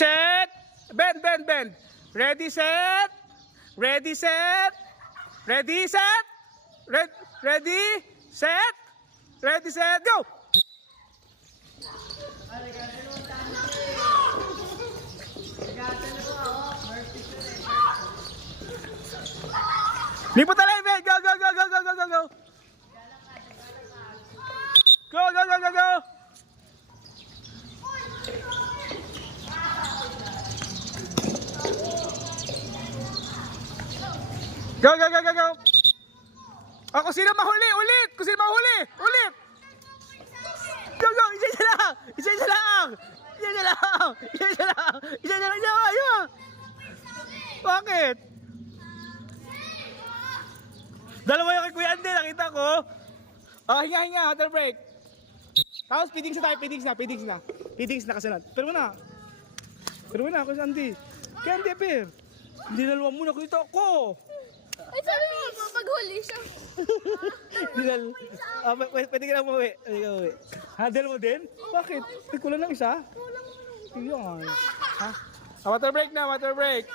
set. Bend, bend, bend. Ready, set. Ready, set. Ready, set. Ready, set. Ready, set, go! Lipat na lang, Ben! Go, go, go, go, go, go, go, go! Go, go, go, go, go! Go, go, go, go, go! Oh, kung sino mahuli, ulit! Kung sino mahuli, ulit! Go, go! Isa lang! Isa lang! Isa lang! Isa lang! Isa lang! Isa lang! Bakit? Dalawa yung kay Kuya Andy, nakita ko. Oh, hinga, hinga, water break. Tapos feedings na tayo, feedings na, feedings na. Feedings na kasunod. Pero muna. Pero muna, Kuya Andy. Kuya Andy,Per. Hindi naluwa mo, nakita ko. Ay, sabi mo, mapaghuli siya. Pwede ka na umuwi. Pwede ka umuwi. Handle mo din? Bakit? Kulang ng isa? Iyon. Ha? Water break na, water break.